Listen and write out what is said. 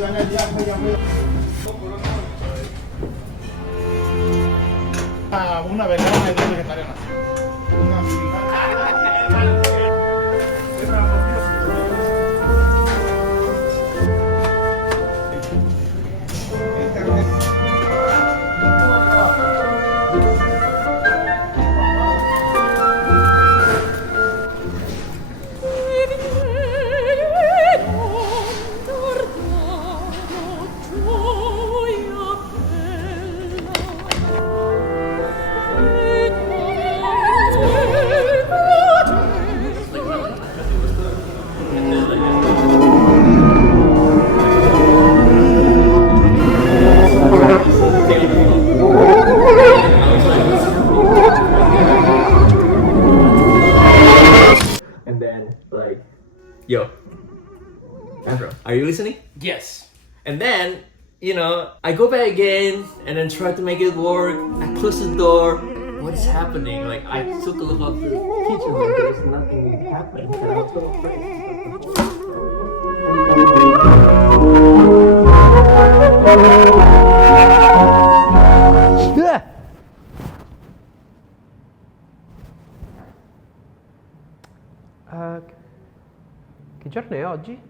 Una vegana y dos vegetarianas. And then like, yo, Efrem, are you listening? Yes. And then, you know, I go back again and then try to make it work. I close the door. What is happening? Like, I took a look at the kitchen and there's nothing happening. And I was so afraid. Che giorno è oggi?